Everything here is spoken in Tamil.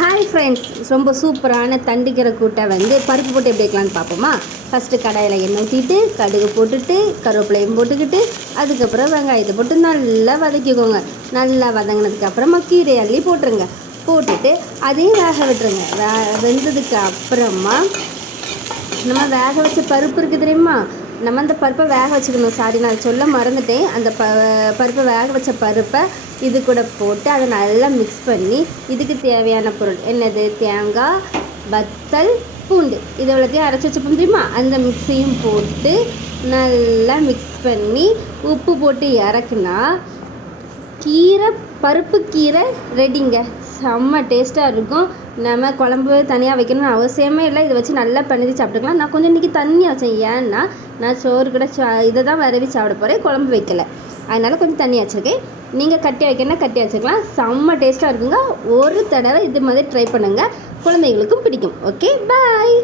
ஹாய் ஃப்ரெண்ட்ஸ், ரொம்ப சூப்பரான தண்டிக்கிற கூட்டை பருப்பு போட்டு எப்படி வைக்கலான்னு பார்ப்போமா. ஃபஸ்ட்டு கடாயில் எண்ணெய் ஊற்றிட்டு கடுகு போட்டுட்டு கருவேப்பிலையும் போட்டுக்கிட்டு அதுக்கப்புறம் வெங்காயத்தை போட்டு நல்லா வதக்கிக்கோங்க. நல்லா வதங்கினதுக்கப்புறமா கீரை அள்ளி போட்டுருங்க. போட்டுட்டு அதையும் வேக விட்டுருங்க. வெந்ததுக்கு அப்புறமா நம்ம வேக வச்ச பருப்பு இருக்குது தெரியுமா, நம்ம அந்த பருப்பை வேக வச்சுக்கணும். சாரி, நான் சொல்ல மறந்துட்டேன். அந்த பருப்பை வேக வச்ச பருப்பை இது கூட போட்டு அதை நல்லா மிக்ஸ் பண்ணி இதுக்கு தேவையான பொருள் என்னது, தேங்காய், வத்தல், பூண்டு, இது எவ்வளோத்தையும் அரைச்சி வச்சுப்போம் தெரியுமா, அந்த மிக்ஸையும் போட்டு நல்லா மிக்ஸ் பண்ணி உப்பு போட்டு இறக்குனா பருப்பு கீரை ரெடிங்க. செம்ம டேஸ்ட்டாக இருக்கும். நம்ம குழம்பு தனியாக வைக்கணும்னு அவசியமே இல்லை. இதை வச்சு நல்லா பண்ணிட்டு சாப்பிட்டுக்கலாம். நான் கொஞ்சம் இன்றைக்கி தண்ணி வச்சேன். ஏன்னா நான் சோறு கூட இதை தான் வரவி சாப்பிட போகிறேன், குழம்பு வைக்கலை. அதனால் கொஞ்சம் தண்ணி வச்சுருக்கேன். நீங்கள் கட்டி வைக்கணும்னா கட்டி வச்சுக்கலாம். செம்ம டேஸ்ட்டாக இருக்குங்க. ஒரு தடவை இது மாதிரி ட்ரை பண்ணுங்கள், குழந்தைங்களுக்கும் பிடிக்கும். ஓகே, பாய்.